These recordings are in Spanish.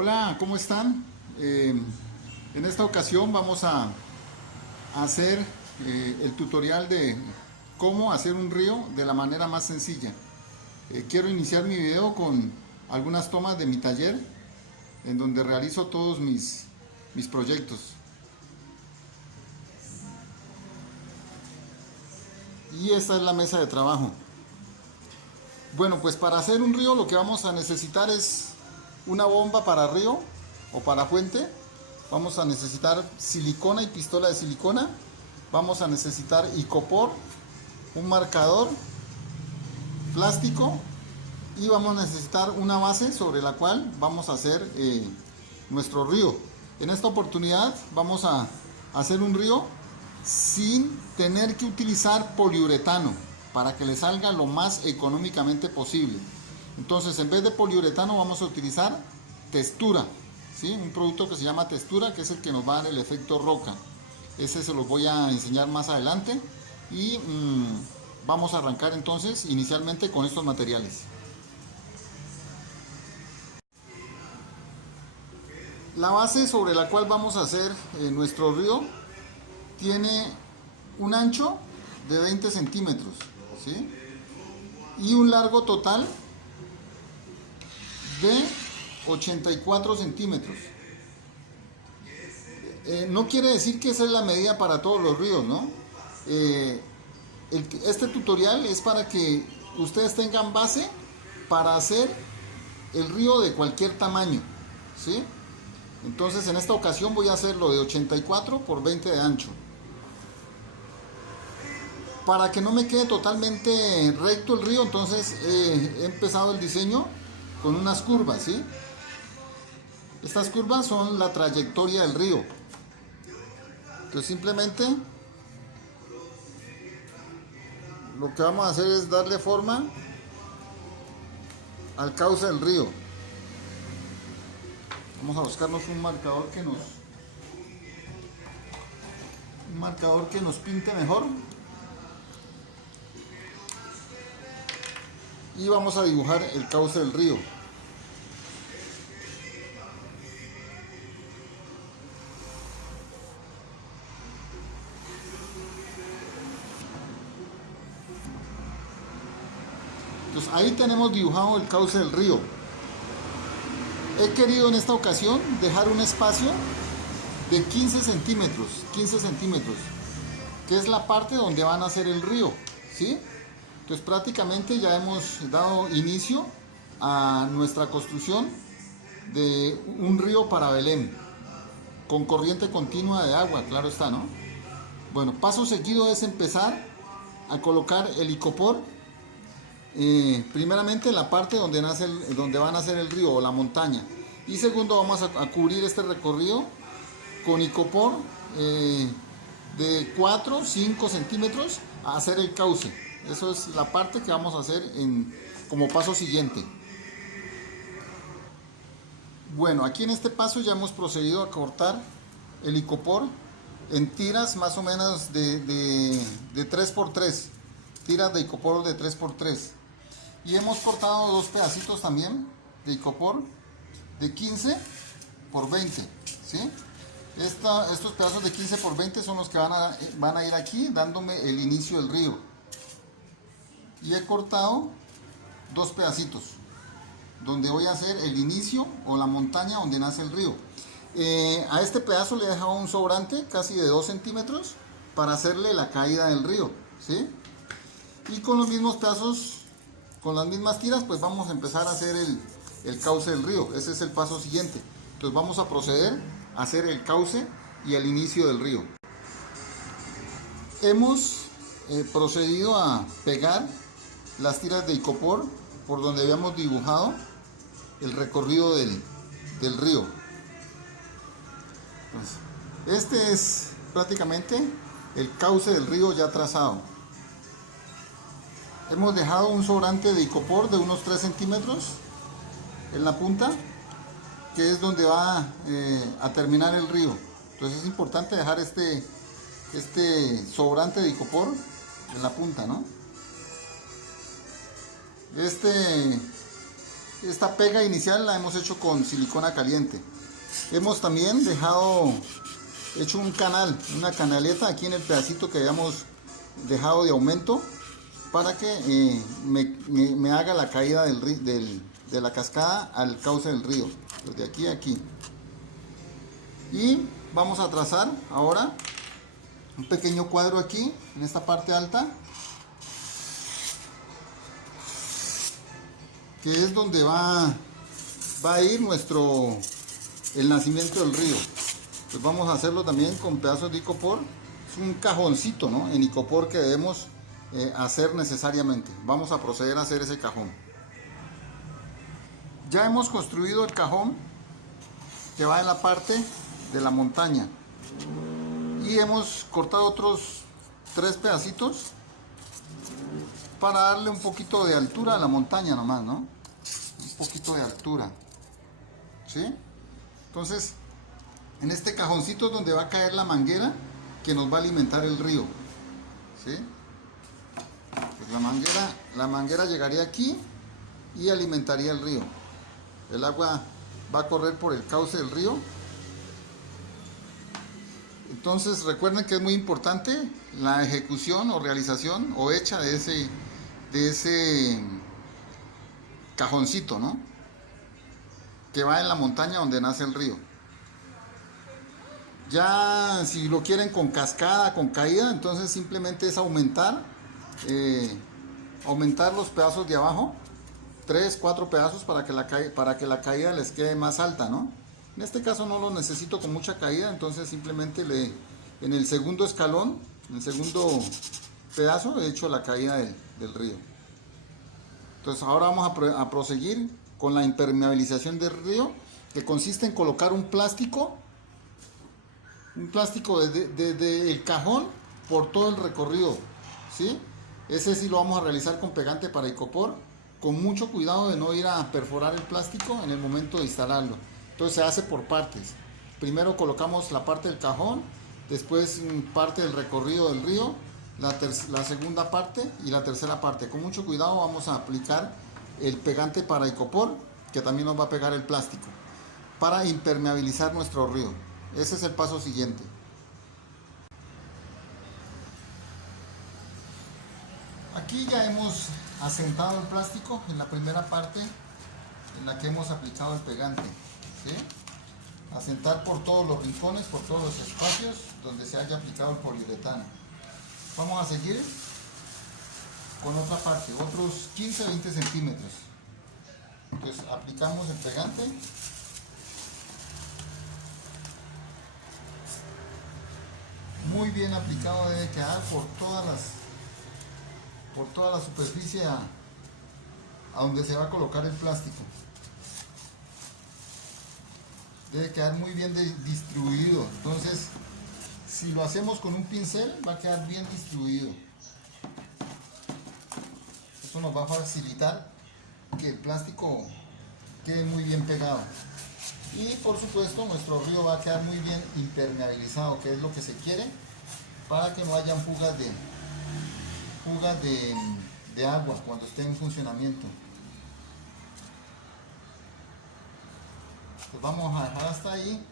Hola, ¿cómo están? En esta ocasión vamos a hacer el tutorial de cómo hacer un río de la manera más sencilla. Quiero iniciar mi video con algunas tomas de mi taller en donde realizo todos mis proyectos. Y esta es la mesa de trabajo. Bueno, pues para hacer un río lo que vamos a necesitar es una bomba para río o para fuente. Vamos a necesitar silicona y pistola de silicona. Vamos a necesitar icopor, un marcador, plástico y vamos a necesitar una base sobre la cual vamos a hacer nuestro río. En esta oportunidad vamos a hacer un río sin tener que utilizar poliuretano para que le salga lo más económicamente posible. Entonces, en vez de poliuretano vamos a utilizar textura, ¿sí? Un producto que se llama textura, que es el que nos va a dar el efecto roca. Ese se los voy a enseñar más adelante y vamos a arrancar entonces inicialmente con estos materiales. La base sobre la cual vamos a hacer nuestro río tiene un ancho de 20 centímetros, ¿sí? Y un largo total de 84 centímetros. No quiere decir que esa es la medida para todos los ríos, ¿no? Este tutorial es para que ustedes tengan base para hacer el río de cualquier tamaño, ¿sí? Entonces en esta ocasión voy a hacerlo de 84 por 20 de ancho. Para que no me quede totalmente recto el río, entonces he empezado el diseño con unas curvas, ¿sí? Estas curvas son la trayectoria del río. Entonces simplemente lo que vamos a hacer es darle forma al cauce del río. Vamos a buscarnos un marcador que nos pinte mejor. Y vamos a dibujar el cauce del río. Entonces ahí tenemos dibujado el cauce del río. He querido en esta ocasión dejar un espacio de 15 centímetros, que es la parte donde van a hacer el río, ¿sí? Entonces prácticamente ya hemos dado inicio a nuestra construcción de un río para Belén, con corriente continua de agua, claro está, ¿no? Bueno, paso seguido es empezar a colocar el icopor, primeramente en la parte donde van a hacer el río o la montaña. Y segundo, vamos a cubrir este recorrido con icopor de 4 o 5 centímetros a hacer el cauce. Eso es la parte que vamos a hacer como paso siguiente. Bueno, aquí en este paso ya hemos procedido a cortar el icopor en tiras más o menos de 3x3, tiras de icopor de 3x3. Y hemos cortado dos pedacitos también de icopor de 15 por 20, ¿sí? Estos pedazos de 15 por 20 son los que van a ir aquí dándome el inicio del río. Y he cortado dos pedacitos donde voy a hacer el inicio o la montaña donde nace el río. A este pedazo le he dejado un sobrante casi de 2 centímetros para hacerle la caída del río, ¿sí? Y con los mismos pedazos, con las mismas tiras, pues vamos a empezar a hacer el cauce del río. Ese es el paso siguiente. Entonces vamos a proceder a hacer el cauce y el inicio del río. Hemos procedido a pegar las tiras de icopor por donde habíamos dibujado el recorrido del río. Pues, este es prácticamente el cauce del río ya trazado. Hemos dejado un sobrante de icopor de unos 3 centímetros en la punta, que es donde va a terminar el río. Entonces es importante dejar este sobrante de icopor en la punta, ¿no? Esta pega inicial la hemos hecho con silicona caliente. Hemos también hecho un canal, una canaleta aquí en el pedacito que habíamos dejado de aumento para que me haga la caída de la cascada al cauce del río, desde aquí a aquí. Y vamos a trazar ahora un pequeño cuadro aquí en esta parte alta, que es donde va a ir el nacimiento del río. Pues vamos a hacerlo también con pedazos de icopor. Es un cajoncito, ¿no?, en icopor que debemos hacer necesariamente. Vamos a proceder a hacer ese cajón. Ya hemos construido el cajón que va en la parte de la montaña y hemos cortado otros 3 pedacitos para darle un poquito de altura a la montaña nomás, ¿no? Un poquito de altura, ¿sí? Entonces, en este cajoncito es donde va a caer la manguera que nos va a alimentar el río, ¿sí? Pues la manguera llegaría aquí y alimentaría el río. El agua va a correr por el cauce del río. Entonces recuerden que es muy importante la ejecución o realización o hecha de ese cajoncito, ¿no?, que va en la montaña donde nace el río. Ya si lo quieren con cascada, con caída, entonces simplemente es aumentar los pedazos de abajo, 3, 4 pedazos para que la caída les quede más alta, ¿no? En este caso no lo necesito con mucha caída, entonces simplemente en el segundo escalón, en el segundo pedazo, he hecho la caída del río. Entonces ahora vamos a proseguir con la impermeabilización del río, que consiste en colocar un plástico desde el cajón por todo el recorrido, ¿sí? Ese sí lo vamos a realizar con pegante para icopor, con mucho cuidado de no ir a perforar el plástico en el momento de instalarlo. Entonces se hace por partes. Primero colocamos la parte del cajón, después parte del recorrido del río, la segunda parte y la tercera parte. Con mucho cuidado vamos a aplicar el pegante para icopor, que también nos va a pegar el plástico, para impermeabilizar nuestro río. Ese es el paso siguiente. Aquí ya hemos asentado el plástico en la primera parte en la que hemos aplicado el pegante, ¿sí? Asentar por todos los rincones, por todos los espacios donde se haya aplicado el poliuretano. Vamos a seguir con otra parte, otros 15-20 centímetros. Entonces aplicamos el pegante. Muy bien aplicado debe quedar por toda la superficie a donde se va a colocar el plástico. Debe quedar muy bien distribuido. Entonces, si lo hacemos con un pincel, va a quedar bien distribuido. Eso nos va a facilitar que el plástico quede muy bien pegado. Y por supuesto, nuestro río va a quedar muy bien impermeabilizado, que es lo que se quiere, para que no hayan fugas de agua cuando esté en funcionamiento. Pues vamos a dejar hasta ahí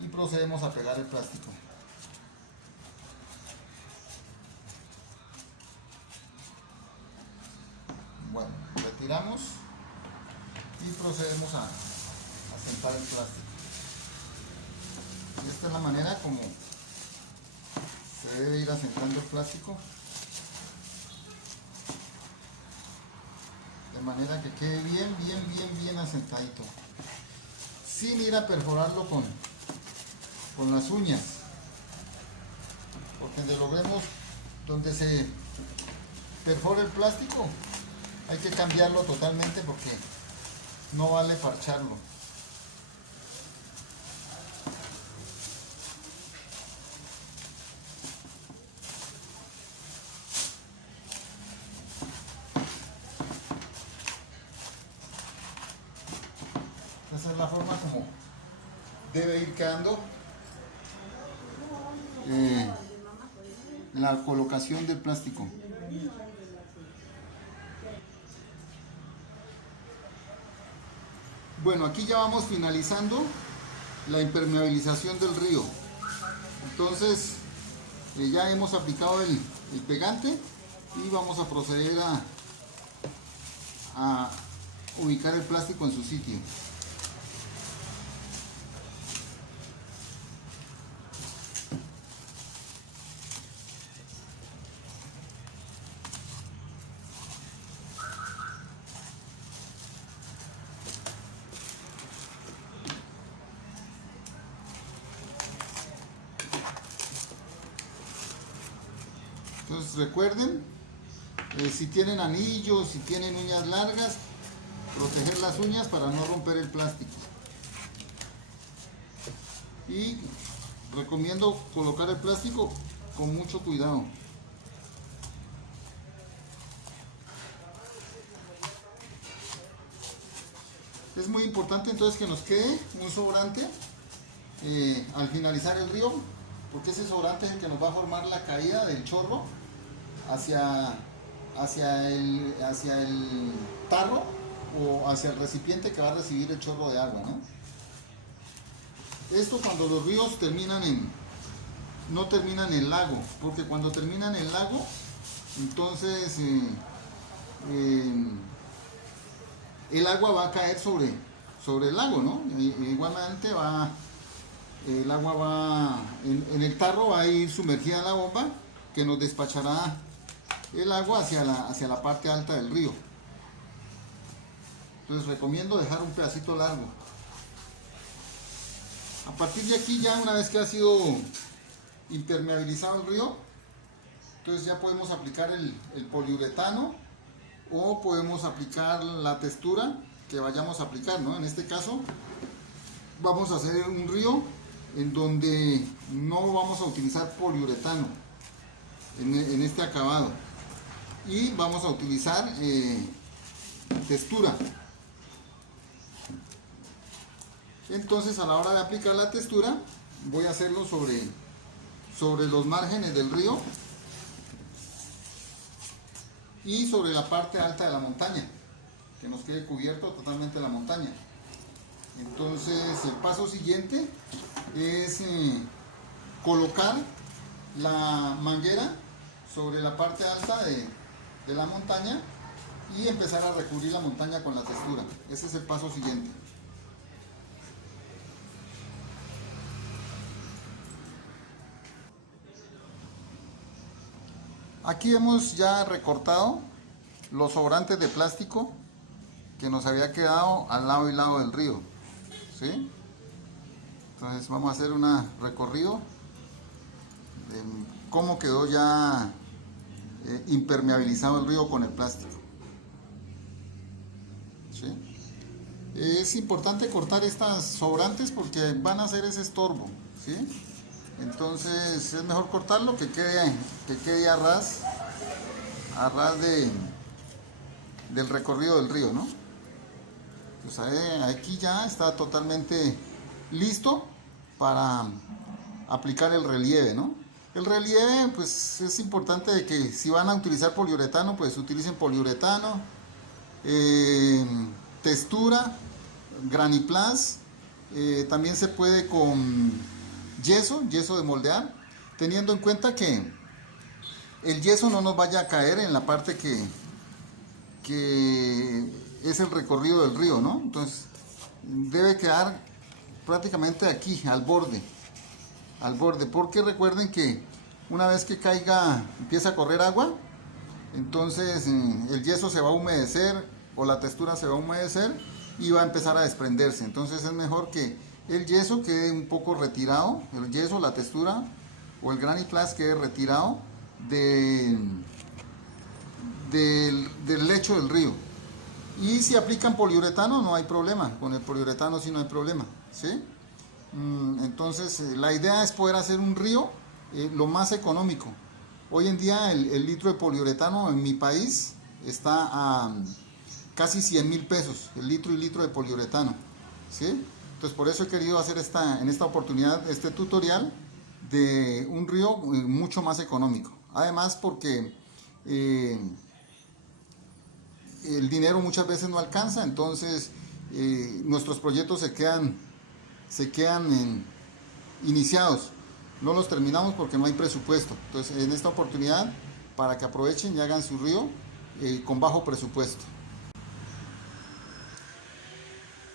y procedemos a pegar el plástico. Bueno, retiramos y procedemos a asentar el plástico. Y esta es la manera como se debe ir asentando el plástico, de manera que quede bien asentadito, sin ir a perforarlo con las uñas, porque donde se perfora el plástico hay que cambiarlo totalmente porque no vale parcharlo. Esa es la forma como debe ir quedando la colocación del plástico. Bueno, aquí ya vamos finalizando la impermeabilización del río. Entonces ya hemos aplicado el pegante y vamos a proceder a ubicar el plástico en su sitio. Entonces recuerden, si tienen anillos, si tienen uñas largas, proteger las uñas para no romper el plástico. Y recomiendo colocar el plástico con mucho cuidado. Es muy importante entonces que nos quede un sobrante al finalizar el río, porque ese sobrante es el que nos va a formar la caída del chorro hacia el tarro o hacia el recipiente que va a recibir el chorro de agua, ¿no? Esto cuando los ríos no terminan en el lago, porque cuando terminan en el lago, entonces el agua va a caer sobre el lago, ¿no? Igualmente el agua va en el tarro, va a ir sumergida en la bomba que nos despachará el agua hacia la parte alta del río. Entonces recomiendo dejar un pedacito largo. A partir de aquí, ya una vez que ha sido impermeabilizado el río, entonces ya podemos aplicar el poliuretano o podemos aplicar la textura que vayamos a aplicar, ¿no? En este caso vamos a hacer un río en donde no vamos a utilizar poliuretano en este acabado y vamos a utilizar textura. Entonces a la hora de aplicar la textura voy a hacerlo sobre los márgenes del río y sobre la parte alta de la montaña, que nos quede cubierto totalmente la montaña. Entonces el paso siguiente es colocar la manguera sobre la parte alta de la montaña y empezar a recubrir la montaña con la textura. Ese es el paso siguiente. Aquí hemos ya recortado los sobrantes de plástico que nos había quedado al lado y lado del río, ¿sí? Entonces vamos a hacer un recorrido de cómo quedó ya impermeabilizado el río con el plástico, ¿sí? Es importante cortar estas sobrantes porque van a hacer ese estorbo, ¿sí? Entonces es mejor cortarlo que quede a ras del recorrido del río, ¿no? Pues aquí ya está totalmente listo para aplicar el relieve, ¿no? El relieve, pues es importante de que si van a utilizar poliuretano, pues utilicen poliuretano, textura, Graniplas, también se puede con yeso de moldear, teniendo en cuenta que el yeso no nos vaya a caer en la parte que es el recorrido del río, ¿no? Entonces debe quedar prácticamente aquí, al borde, porque recuerden que una vez que empieza a correr agua, entonces el yeso se va a humedecer o la textura se va a humedecer y va a empezar a desprenderse. Entonces es mejor que el yeso quede un poco retirado, el yeso, la textura o el Graniplas quede retirado del lecho del río. Y si aplican poliuretano no hay problema, con el poliuretano sí no hay problema, ¿sí? Entonces la idea es poder hacer un río lo más económico. Hoy en día el litro de poliuretano en mi país está a casi 100,000 pesos, el litro y litro de poliuretano, ¿sí? Entonces por eso he querido hacer en esta oportunidad este tutorial de un río mucho más económico. Además porque el dinero muchas veces no alcanza, entonces nuestros proyectos se quedan iniciados. No los terminamos porque no hay presupuesto. Entonces, en esta oportunidad, para que aprovechen y hagan su río con bajo presupuesto.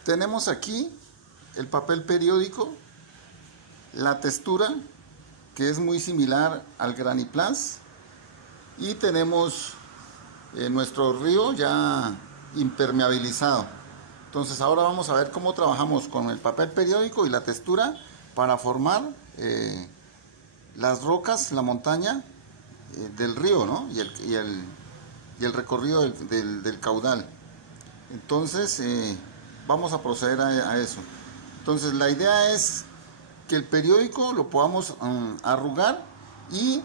Tenemos aquí el papel periódico, la textura, que es muy similar al Graniplas, y tenemos nuestro río ya impermeabilizado. Entonces ahora vamos a ver cómo trabajamos con el papel periódico y la textura para formar las rocas, la montaña del río, ¿no? y el recorrido del caudal. Entonces vamos a proceder a eso. Entonces la idea es que el periódico lo podamos arrugar y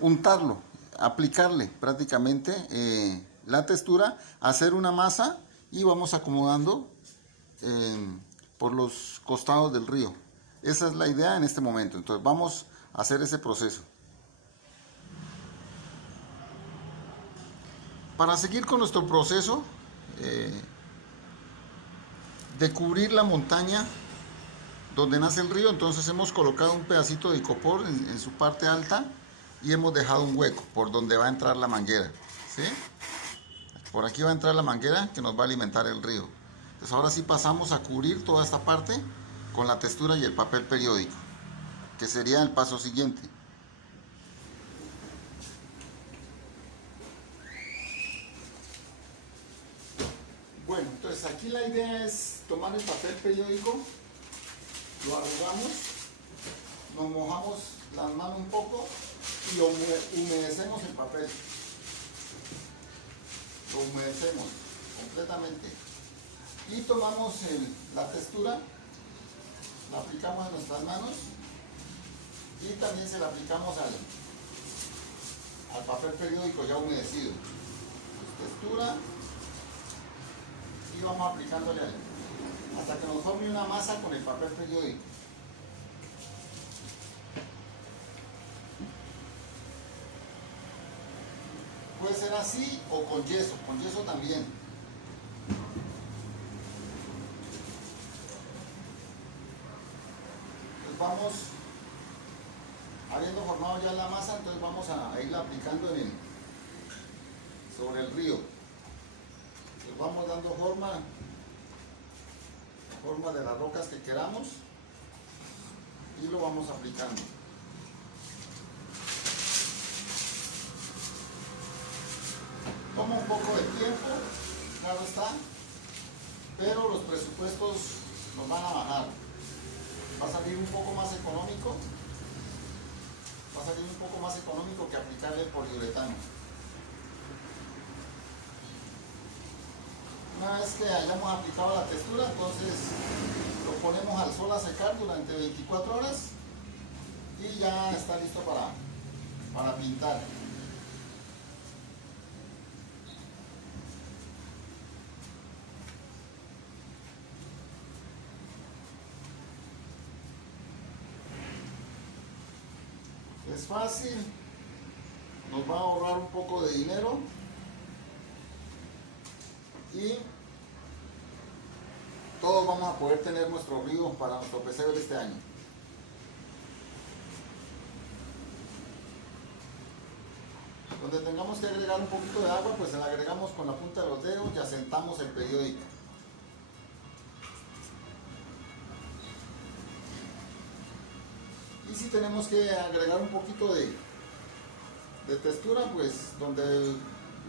untarlo, aplicarle prácticamente la textura, hacer una masa y vamos acomodando por los costados del río. Esa es la idea en este momento. Entonces vamos a hacer ese proceso. Para seguir con nuestro proceso de cubrir la montaña donde nace el río, entonces hemos colocado un pedacito de icopor en su parte alta y hemos dejado un hueco por donde va a entrar la manguera, ¿sí? Por aquí va a entrar la manguera que nos va a alimentar el río. Entonces ahora sí pasamos a cubrir toda esta parte con la textura y el papel periódico, que sería el paso siguiente. Bueno, entonces aquí la idea es tomar el papel periódico, lo arrugamos, nos mojamos las manos un poco y humedecemos el papel. Lo humedecemos completamente. Y tomamos la textura, la aplicamos en nuestras manos y también se la aplicamos al papel periódico ya humedecido. Textura y vamos aplicándole hasta que nos forme una masa con el papel periódico. Puede ser así o con yeso también. Pues vamos, habiendo formado ya la masa, entonces vamos a irla aplicando sobre el río. Pues vamos dando forma de las rocas que queramos y lo vamos aplicando. Toma un poco de tiempo, claro está, pero los presupuestos nos van a bajar. Va a salir un poco más económico, que aplicarle el poliuretano. Una vez que hayamos aplicado la textura, entonces lo ponemos al sol a secar durante 24 horas y ya está listo para pintar. Es fácil, nos va a ahorrar un poco de dinero y todos vamos a poder tener nuestro río para nuestro pesebre este año. Donde tengamos que agregar un poquito de agua, pues se la agregamos con la punta de los dedos y asentamos el periódico. Y si tenemos que agregar un poquito de textura, pues donde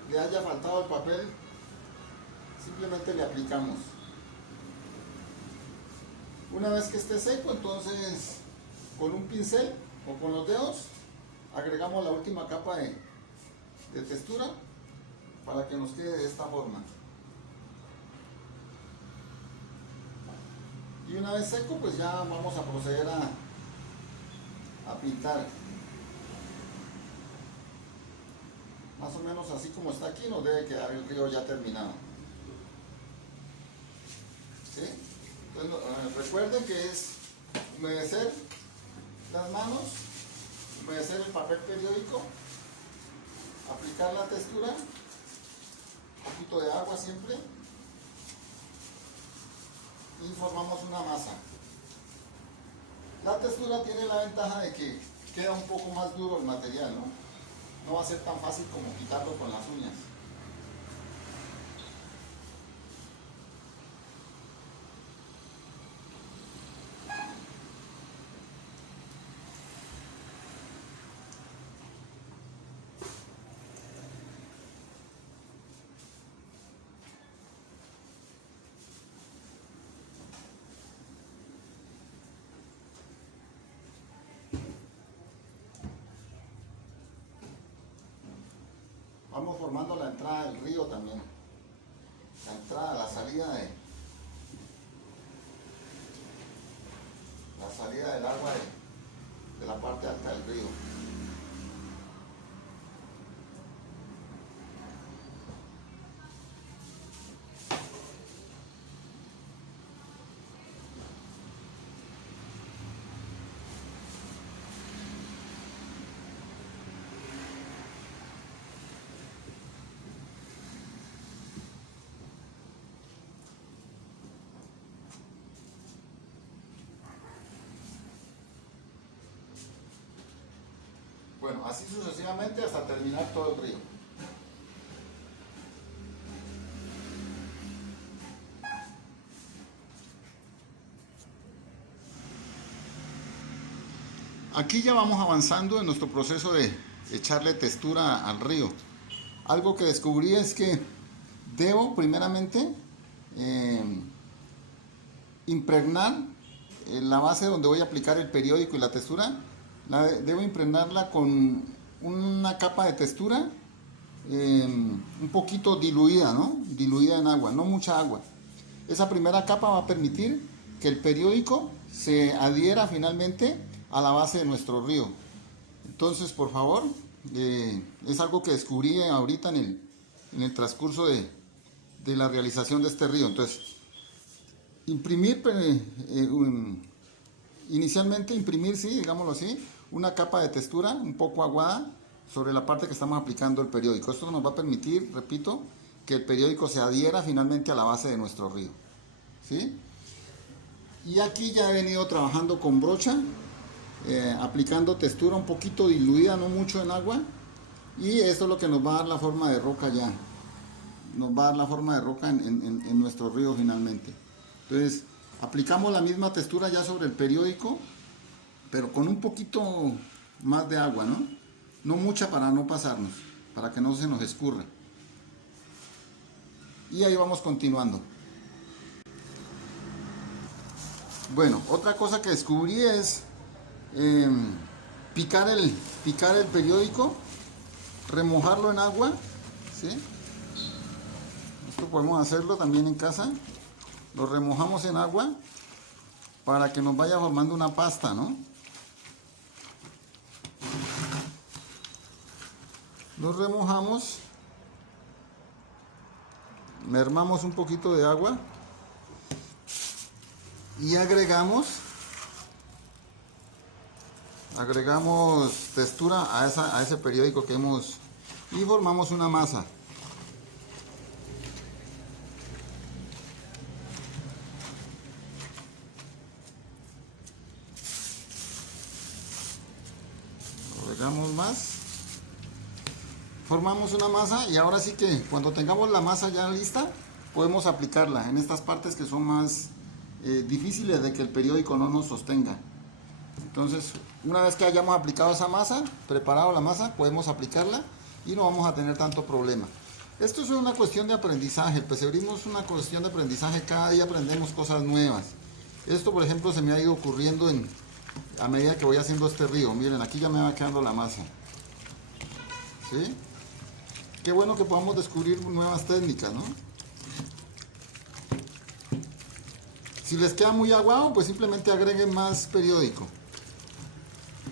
le haya faltado el papel, simplemente le aplicamos. Una vez que esté seco, entonces con un pincel o con los dedos agregamos la última capa de textura para que nos quede de esta forma. Y una vez seco, pues ya vamos a proceder a pintar. Más o menos así como está aquí nos debe quedar el río ya terminado. ¿Sí? Entonces, recuerden que es humedecer las manos, humedecer el papel periódico, aplicar la textura, poquito de agua siempre y formamos una masa. La textura tiene la ventaja de que queda un poco más duro el material, ¿no? No va a ser tan fácil como quitarlo con las uñas. Vamos formando la entrada del río también. La entrada, la salida del agua de la parte alta del río. Bueno, así sucesivamente hasta terminar todo el río. Aquí ya vamos avanzando en nuestro proceso de echarle textura al río. Algo que descubrí es que debo primeramente impregnar la base donde voy a aplicar el periódico y la textura. Debo impregnarla con una capa de textura un poquito diluida, ¿no? Diluida en agua, no mucha agua. Esa primera capa va a permitir que el periódico se adhiera finalmente a la base de nuestro río. Entonces, por favor, es algo que descubrí ahorita en el transcurso de la realización de este río. Entonces, inicialmente imprimir, sí, digámoslo así, una capa de textura un poco aguada sobre la parte que estamos aplicando el periódico. Esto nos va a permitir, repito, que el periódico se adhiera finalmente a la base de nuestro río, ¿sí? Y aquí ya he venido trabajando con brocha, aplicando textura un poquito diluida, no mucho en agua, y esto es lo que nos va a dar la forma de roca ya. Nos va a dar la forma de roca en nuestro río finalmente. Entonces, aplicamos la misma textura ya sobre el periódico, pero con un poquito más de agua, ¿no? No mucha para no pasarnos, para que no se nos escurra. Y ahí vamos continuando. Bueno, otra cosa que descubrí es picar el periódico, remojarlo en agua, ¿sí? Esto podemos hacerlo también en casa. Lo remojamos en agua para que nos vaya formando una pasta, ¿no? Lo remojamos, mermamos un poquito de agua y agregamos textura a ese periódico que hemos, y formamos una masa. Agregamos más, formamos una masa, y ahora sí que cuando tengamos la masa ya lista podemos aplicarla en estas partes que son más difíciles de que el periódico no nos sostenga. Entonces, una vez que hayamos aplicado esa masa, preparado la masa, podemos aplicarla y no vamos a tener tanto problema. Esto es una cuestión de aprendizaje. El pesebrismo es una cuestión de aprendizaje. Cada día aprendemos cosas nuevas. Esto, por ejemplo, se me ha ido ocurriendo a medida que voy haciendo este río. Miren, aquí ya me va quedando la masa, ¿sí? Qué bueno que podamos descubrir nuevas técnicas, ¿no? Si les queda muy aguado, pues simplemente agreguen más periódico.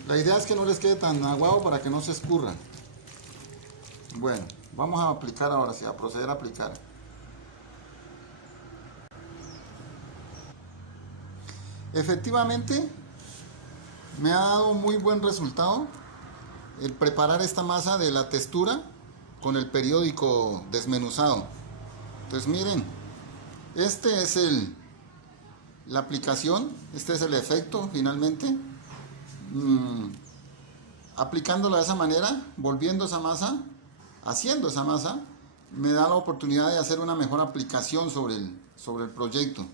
La idea es que no les quede tan aguado para que no se escurra. Bueno, vamos a aplicar ahora sí, a proceder a aplicar. Efectivamente, me ha dado muy buen resultado el preparar esta masa de la textura con el periódico desmenuzado. Entonces miren, este es la aplicación, este es el efecto finalmente. Aplicándola de esa manera, volviendo esa masa, haciendo esa masa, me da la oportunidad de hacer una mejor aplicación sobre el proyecto.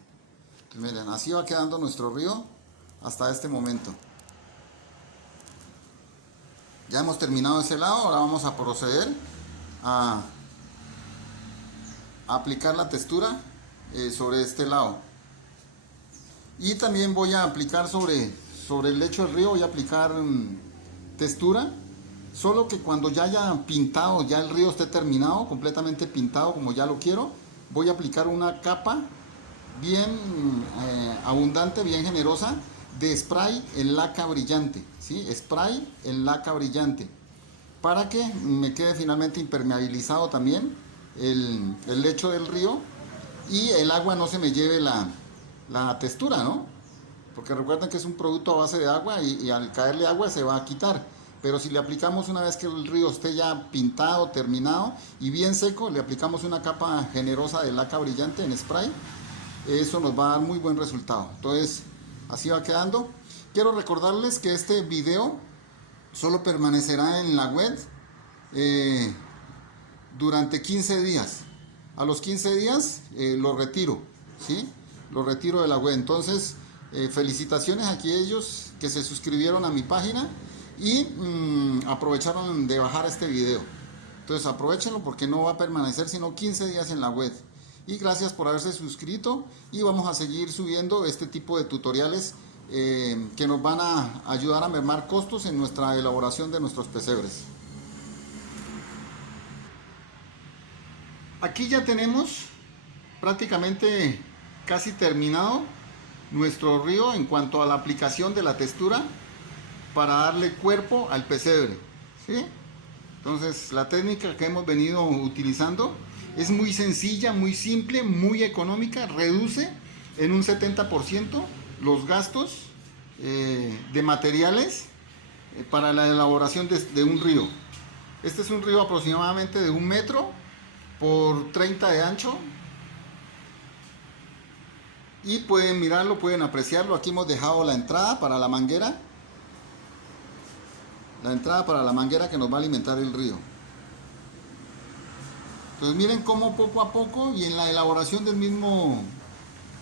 Entonces, miren, así va quedando nuestro río hasta este momento. Ya hemos terminado ese lado, ahora vamos a proceder a aplicar la textura sobre este lado. Y también voy a aplicar sobre el lecho del río, voy a aplicar textura, solo que cuando ya haya pintado, ya el río esté terminado, completamente pintado como ya lo quiero, voy a aplicar una capa bien abundante, bien generosa de spray en laca brillante, ¿sí? Spray en laca brillante, para que me quede finalmente impermeabilizado también el lecho del río y el agua no se me lleve la textura, ¿no? Porque recuerden que es un producto a base de agua y al caerle agua se va a quitar. Pero si le aplicamos una vez que el río esté ya pintado, terminado y bien seco, le aplicamos una capa generosa de laca brillante en spray, eso nos va a dar muy buen resultado. Entonces, así va quedando. Quiero recordarles que este video solo permanecerá en la web durante 15 días. A los 15 días lo retiro, ¿sí? Lo retiro de la web. Entonces, felicitaciones a aquellos que se suscribieron a mi página y aprovecharon de bajar este video. Entonces aprovechenlo porque no va a permanecer sino 15 días en la web. Y gracias por haberse suscrito y vamos a seguir subiendo este tipo de tutoriales que nos van a ayudar a mermar costos en nuestra elaboración de nuestros pesebres. Aquí ya tenemos prácticamente casi terminado nuestro río en cuanto a la aplicación de la textura para darle cuerpo al pesebre, ¿sí? Entonces la técnica que hemos venido utilizando es muy sencilla, muy simple, muy económica, reduce en un 70% los gastos de materiales para la elaboración de un río. Este es un río aproximadamente de 1 metro por 30 de ancho. Y pueden mirarlo, pueden apreciarlo. Aquí hemos dejado la entrada para la manguera. La entrada para la manguera que nos va a alimentar el río. Entonces miren cómo poco a poco y en la elaboración del mismo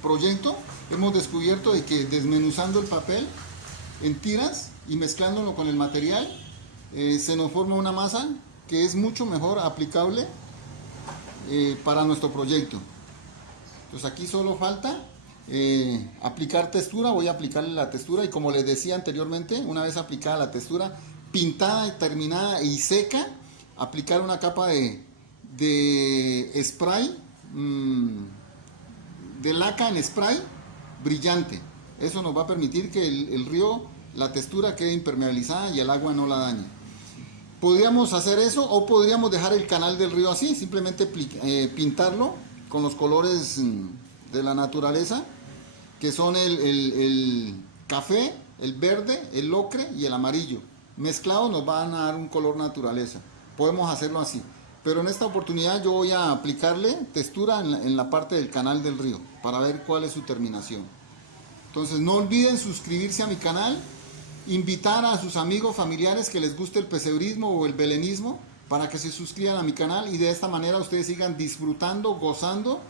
proyecto hemos descubierto de que desmenuzando el papel en tiras y mezclándolo con el material se nos forma una masa que es mucho mejor aplicable para nuestro proyecto. Entonces aquí solo falta aplicar textura. Voy a aplicarle la textura y como les decía anteriormente, una vez aplicada la textura, pintada y terminada y seca, aplicar una capa de spray, de laca en spray brillante. Eso nos va a permitir que el río, la textura quede impermeabilizada y el agua no la dañe. Podríamos hacer eso o podríamos dejar el canal del río así, simplemente pintarlo con los colores de la naturaleza, que son el café, el verde, el ocre y el amarillo. Mezclados nos van a dar un color naturaleza. Podemos hacerlo así. Pero en esta oportunidad yo voy a aplicarle textura en la parte del canal del río para ver cuál es su terminación. Entonces no olviden suscribirse a mi canal, invitar a sus amigos, familiares que les guste el pesebrismo o el belenismo para que se suscriban a mi canal y de esta manera ustedes sigan disfrutando, gozando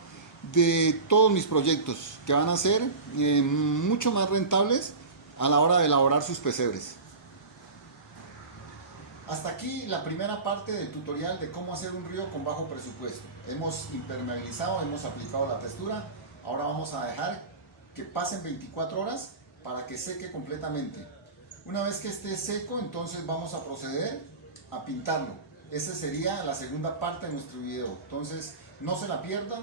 de todos mis proyectos que van a ser mucho más rentables a la hora de elaborar sus pesebres. Hasta aquí la primera parte del tutorial de cómo hacer un río con bajo presupuesto. Hemos impermeabilizado, hemos aplicado la textura. Ahora vamos a dejar que pasen 24 horas para que seque completamente. Una vez que esté seco, entonces vamos a proceder a pintarlo. Esa sería la segunda parte de nuestro video. Entonces no se la pierdan.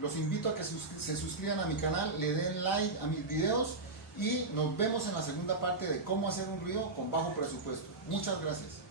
Los invito a que se suscriban a mi canal, le den like a mis videos y nos vemos en la segunda parte de cómo hacer un río con bajo presupuesto. Muchas gracias.